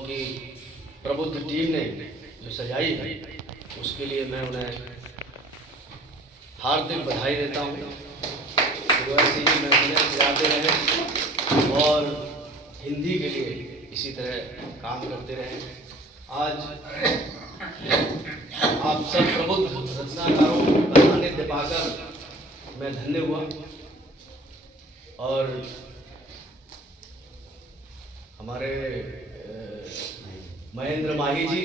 उनकी प्रबुद्ध टीम ने जो सजाई है उसके लिए मैं उन्हें हार्दिक बधाई देता हूँ। वो ऐसी ही महफिलें सजाते रहें और हिंदी के लिए इसी तरह काम करते रहें। आज आप सब प्रबुद्ध रचनाकारों का सानिध्य पाकर मैं धन्य हुआ और हमारे महेंद्र माही जी,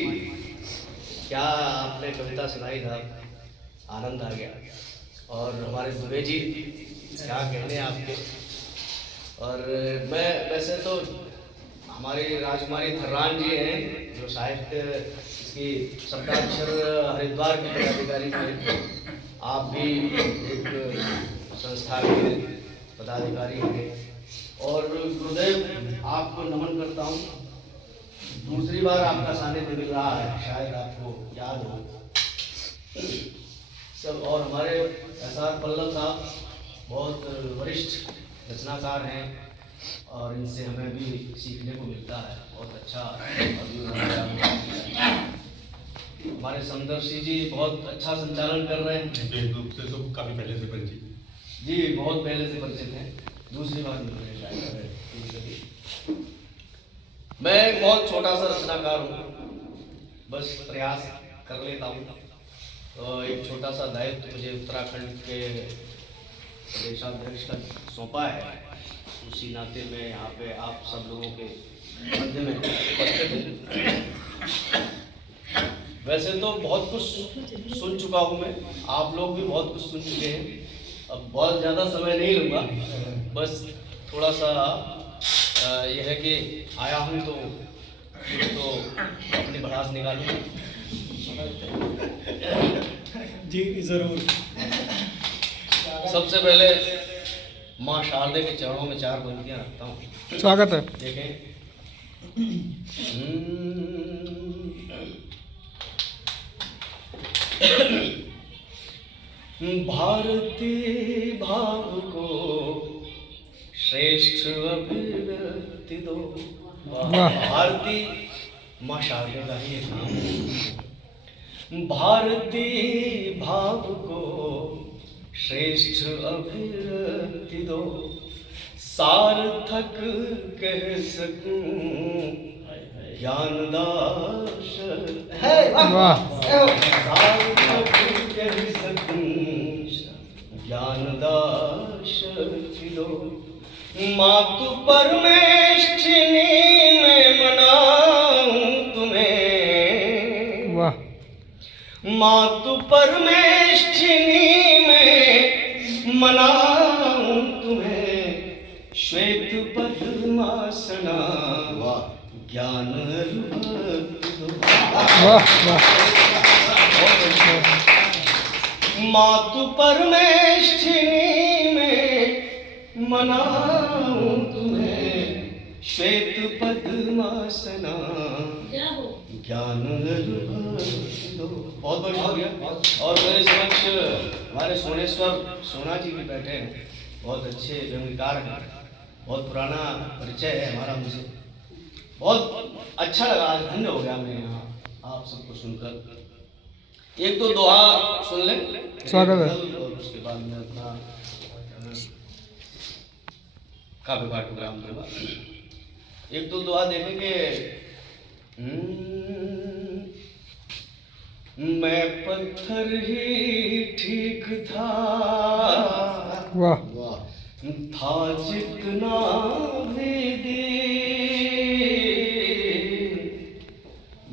क्या आपने कविता सुनाई था, आनंद आ गया। और हमारे दुबे जी, क्या कहने आपके। और मैं वैसे तो हमारी राजकुमारी थर्रान जी हैं जो साहित्य की शब्दाक्षर हरिद्वार के पदाधिकारी हैं। आप भी एक संस्था के पदाधिकारी हैं और गुरुदेव आपको नमन करता हूँ। दूसरी बार आपका सानिध्य मिल रहा है, शायद आपको याद हो सब। और हमारे एस.आर. पल्लव साहब बहुत वरिष्ठ रचनाकार हैं और इनसे हमें भी सीखने को मिलता है। बहुत अच्छा हमारे समदर्शी जी बहुत अच्छा संचालन कर रहे हैं। फेसबुक से तो काफी पहले से परिचित जी, बहुत पहले से परिचित हैं। दूसरी बार मिल रहे हैं। मैं बहुत छोटा सा रचनाकार हूँ, बस प्रयास कर लेता हूँ। तो एक छोटा सा दायित्व मुझे उत्तराखंड के प्रदेशाध्यक्ष का सौंपा है, उसी नाते मैं यहाँ पे आप सब लोगों के मध्य में उपस्थित हूँ। वैसे तो बहुत कुछ सुन चुका हूँ मैं, आप लोग भी बहुत कुछ सुन चुके हैं। अब बहुत ज़्यादा समय नहीं लूँगा, बस थोड़ा सा यह है कि आया हूँ तो अपनी भड़ास निकालूँ जी ज़रूर। सबसे पहले माँ शारदे के चरणों में 4 पंक्तियाँ रखता हूँ। स्वागत है। देखें, भारतीय भाव को श्रेष्ठ अभिव्यक्ति दो। भारतीय माँ शारदे का ही नाम। भारतीय भाव को श्रेष्ठ अभिव्यक्ति दो, सार्थक कह सकूं ज्ञानदाश है। सार्थक कह सकूं ज्ञानदाश फिलो। मातु परमेष्ठिनी में मनाऊं तुम्हें। मातु परमेष्ठिनी में मनाऊं तुम्हें। श्वेत पद्मासना ज्ञान मातु परमेष्ठिनी में मनाऊं तुम्हें। श्वेत पद्मासना ज्ञान बहुत बहुत शुक्रिया। और मेरे समक्ष हमारे सोनेश्वर सोना जी भी बैठे हैं, बहुत अच्छे व्यंग्यकार हैं। बहुत पुराना परिचय है हमारा, मुझे बहुत अच्छा लगा, आज धन्य हो गया मैं यहाँ आप सबको सुनकर। एक दो दुआ सुन लें, स्वागत है। और उसके बाद मैं अपना काव्य पाठ प्रोग्राम दूंगा। एक दो दुआ देखेंगे। मैं पत्थर ही ठीक था, था जितना भी दे।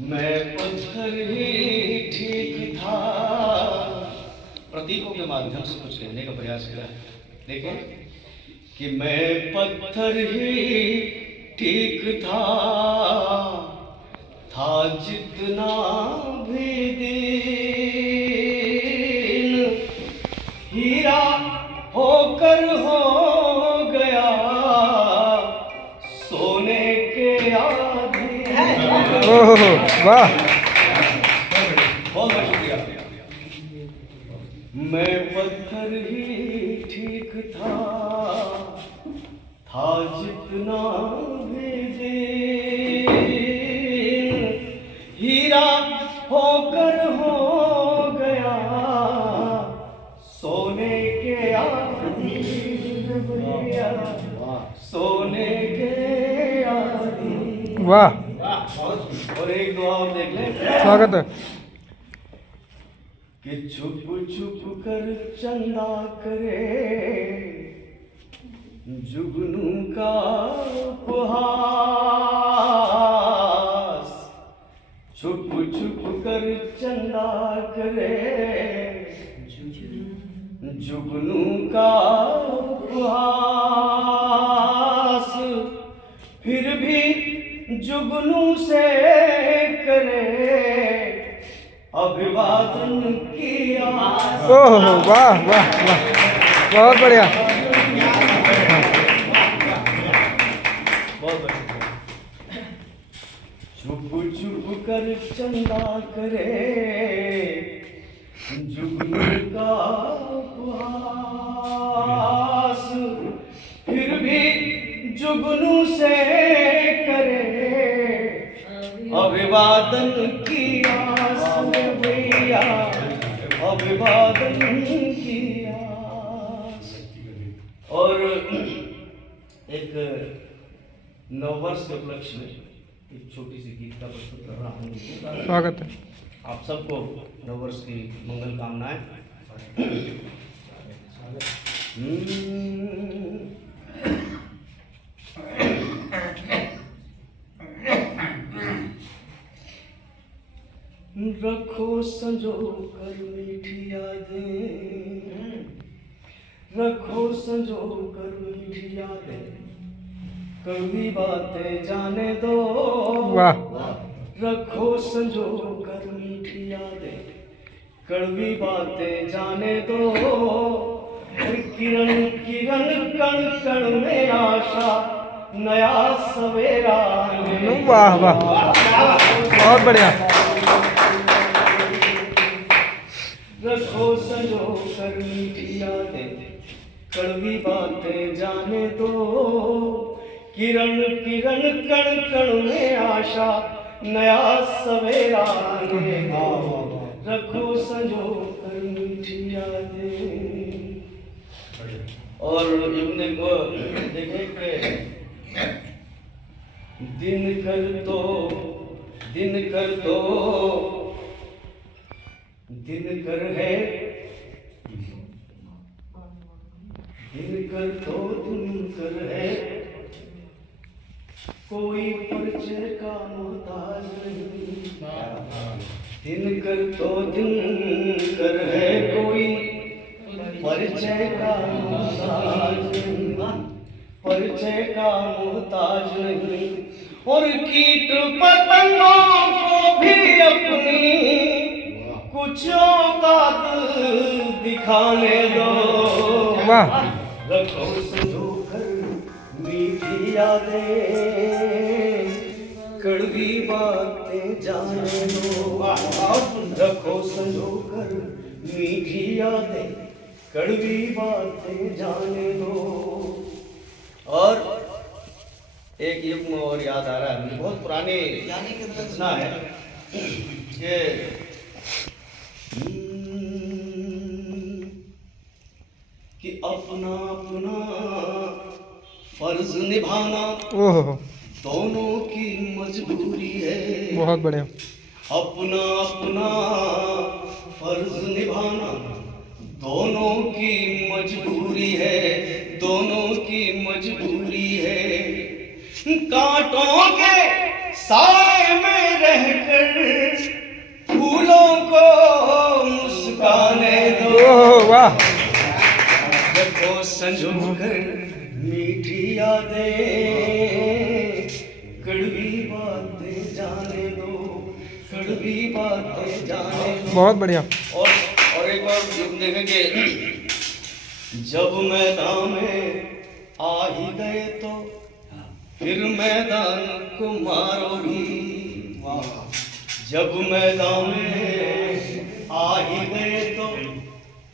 मैं पत्थर ही ठीक था। प्रतीकों के माध्यम से कुछ कहने का प्रयास किया। देखें कि मैं पत्थर ही ठीक था जितना भी दिन। हीरा होकर हो गया सोने के आधे। वाह, बहुत बहुत शुक्रिया। मैं पत्थर ही ठीक था जितना भी दे। वाह और एक दो और देख लें स्वागत है। कि छुप छुप कर चंदा करे जुगनू का उपहास, छुप छुप कर चंदा करे जुगनू का उपहास, फिर भी जुगनू से करे अभिवादन की आस। ओह वाह वाह वाह बहुत बढ़िया। बहुत बढ़िया। छुप छुप कर चंदा करे जुगनू का उपहास, फिर भी जुगनू से करे अभिवादन की आस में भैया, अभिवादन की आस। और एक नववर्ष के उपलक्ष्य में एक छोटी सी गीत का प्रस्तुत कर रहा हूँ। स्वागत है। आप सबको नववर्ष की मंगल कामनाएं। रखो संजो कर मीठी यादें, रखो संजो कर मीठी यादें, कड़वी बातें जाने दो। वाह रखो संजो कर मीठी यादें, कड़वी बातें जाने दो। किरण किरण कण कण में आशा, नया सवेरा आने दो। वाह वाह बहुत बढ़िया। रखो संजो कर मीठी यादें, कड़वी बातें जाने दो। किरण किरण कण कण में आशा, नया सवेरा आने दो। रखो संजो कर मीठी यादें। और देखें कि दिन कर तो दिन कर तो दिन कर है, दिन कर तो दिन कर है, कोई परिचय का मोहताज नहीं। दिन कर तो दिन कर है, कोई परिचय का मोहताज नहीं, परिचय का मोहताज नहीं। और कीट पतंगों को भी अपनी कुछ औकात दिखाने दो। वाह रखो संजो कर मीठी यादें, कड़वी बातें जाने दो। रखो संजो कर मीठी यादें, कड़वी बातें जाने दो। और एक युग और याद आ रहा है मुझे, बहुत पुरानी रचना है कि अपना अपना फर्ज निभाना ओह दोनों की मजबूरी है। बहुत बढ़िया। अपना अपना फर्ज निभाना दोनों की मजबूरी है, दोनों की मजबूरी है। कांटों के साए में रहकर फूलों को मुस्काने दो। ओह वाह रखो संजो कर मीठी यादें, कड़वी बातें जाने दो, कड़वी बातें जाने दो। बहुत बढ़िया। और एक बार देखेंगे, जब मैदान में आ ही गए तो फिर मैदान को मारोगी। जब मैदान में आ ही गए तो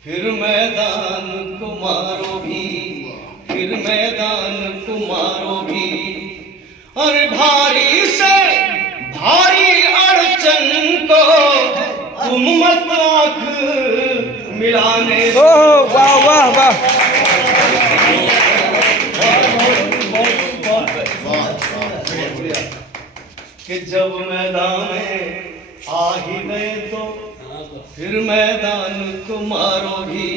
फिर मैदान को मारोगी, फिर मैदान को मारोगी। और भारी से भारी अड़चन को तुम मत आँख मिलाने दो। ओह वाह वाह वाह कि जब मैदान में आ ही गए तो फिर मैदान को मारोगी,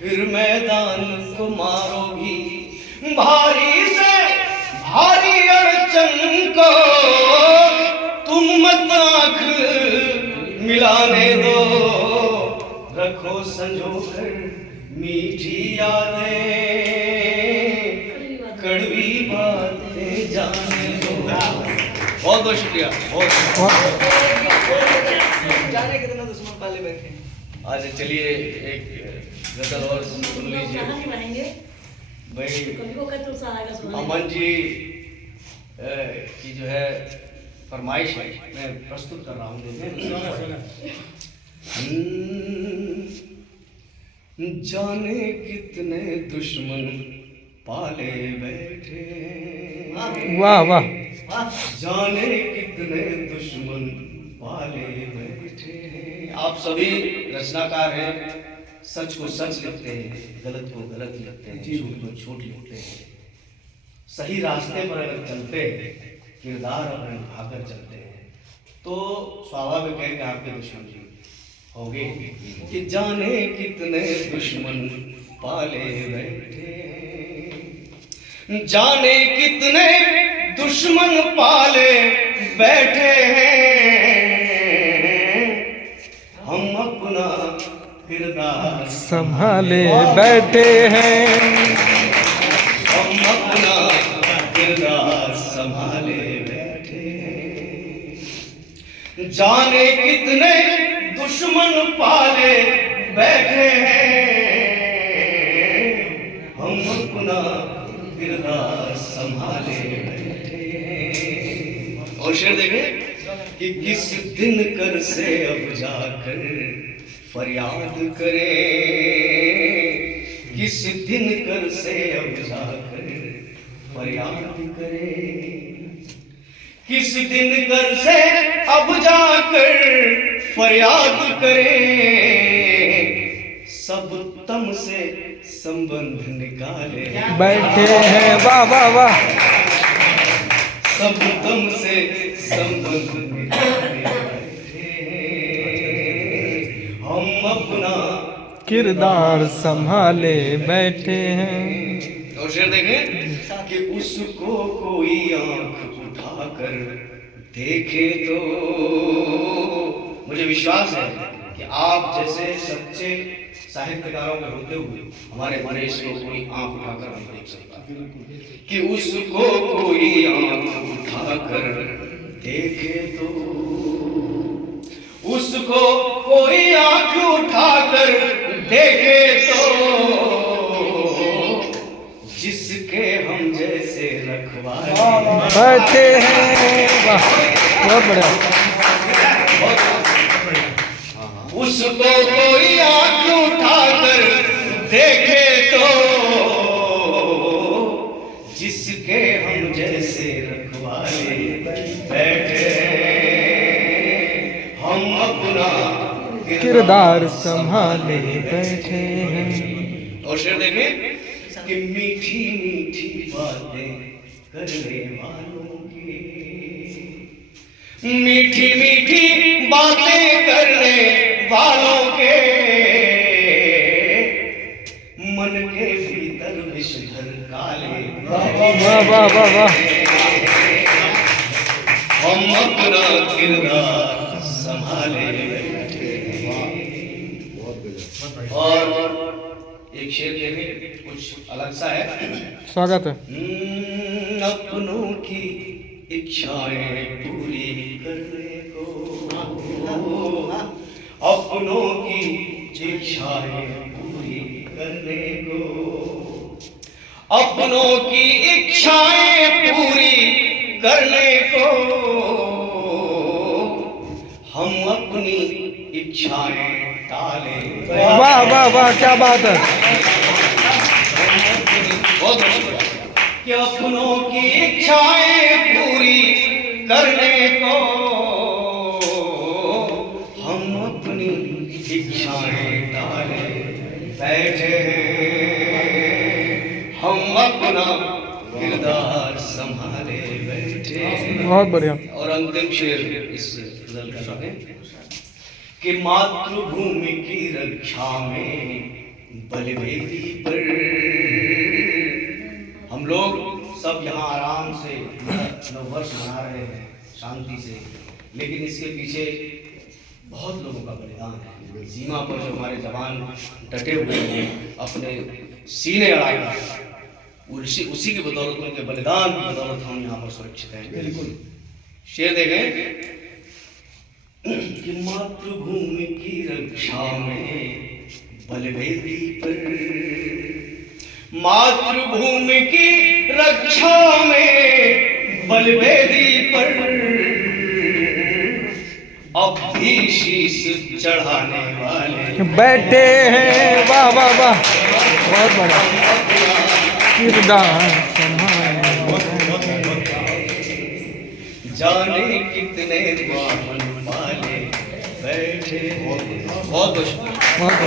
फिर मैदान को मारोगी। भारी से भारी अड़चन को तुम मत आँख मिलाने दो, रखो संजोकर मीठी यादें, कड़वी बातें जाने दो। बहुत बहुत शुक्रिया। बहुत जाने कितना दुश्मन पाले बैठे हैं। आज चलिए एक गजल और सुन लीजिए भाई। अमन जी की जो है फरमाइश है, मैं प्रस्तुत कर रहा हूँ। जाने कितने दुश्मन पाले बैठे, वाह वाह। जाने कितने दुश्मन पाले बैठे हैं। आप सभी रचनाकार हैं, सच को सच लिखते हैं, गलत को गलत लिखते हैं, झूठ को झूठ लिखते हैं। सही रास्ते पर अगर चलते हैं, किरदार अपने भाकर चलते हैं, तो स्वाभाविक है कि आपके दुश्मन भी होंगे। कि जाने कितने दुश्मन पाले बैठे, जाने कितने दुश्मन पाले बैठे हैं, हम अपना किरदार संभाले बैठे हैं, हम अपना किरदार संभाले बैठे हैं। जाने कितने दुश्मन पाले बैठे हैं, हम अपना किरदार संभाले बैठे हैं। और शेर देखें कि किस दिन कर से अब जाकर फरियाद करें, किस दिन कर से अब जाकर फरियाद करें, किस दिन कर से अब जाकर फरियाद करें, सब तम से संबंध निकाले बैठे हैं। वाह वाह वाह। सब तम से संबंध निकाले बैठे हैं, हम अपना किरदार संभाले बैठे हैं। और शेर देखें कि उसको कोई आंख उठाकर देखे तो, मुझे विश्वास है कि आप जैसे सच्चे साहित्यकारों में होते हुए हमारे देश को कोई आंख उठाकर नहीं देख सकता। कि उसको कोई आंख उठाकर देखे तो, उसको कोई आंख उठाकर देखे तो, जिसके हम जैसे रखवाले बैठे हैं। वाह बहुत बढ़िया। उसको कोई आंख उठाकर देखे तो, जिसके हम जैसे रखवाले बैठे, हम अपना किरदार संभाले बैठे हैं। और शेर देखें कि मीठी मीठी बातें करने वालों की, मीठी मीठी बातें करने वालों के, मन के भीतर विषधर काले वाह वाह वाह वाह। हम अपना किरदार संभाले बैठे हैं। और एक शेर देखें, कुछ अलग सा है। स्वागत है। अपनों की इच्छाएं पूरी करने को, अपनों की इच्छाएं पूरी करने को, अपनों की इच्छाएं पूरी करने को, हम अपनी इच्छाएं टाले। वाह वाह वाह क्या बात है। बहुत शुक्रिया। कि अपनों की इच्छाएं पूरी करने को, हम अपनी इच्छाएं टाले बैठे हैं, हम अपना किरदार संभाले बैठे हैं। बहुत बढ़िया। और अंतिम शेर इस गजल का सुने कि मातृभूमि की रक्षा में बलवेदी पर हम लोग सब यहाँ आराम से नववर्ष मना रहे हैं शांति से, लेकिन इसके पीछे बहुत लोगों का बलिदान है। सीमा पर जो हमारे जवान डटे हुए हैं, अपने सीने अड़ाए हुए हैं, उसी की बदौलत, उनके बलिदान की बदौलत हम यहाँ पर सुरक्षित हैं। बिल्कुल शेर देखें कि मातृभूमि की रक्षा में बलवेदी पर, मातृभूमि की रक्षा में बलवेदी पर अब भी शीश चढ़ाने वाले बैठे हैं। वाह वाह वाह, बहुत बड़ा किरदार संभाले। जाने कितने दुश्मन वाले बैठे। बहुत बहुत बहुत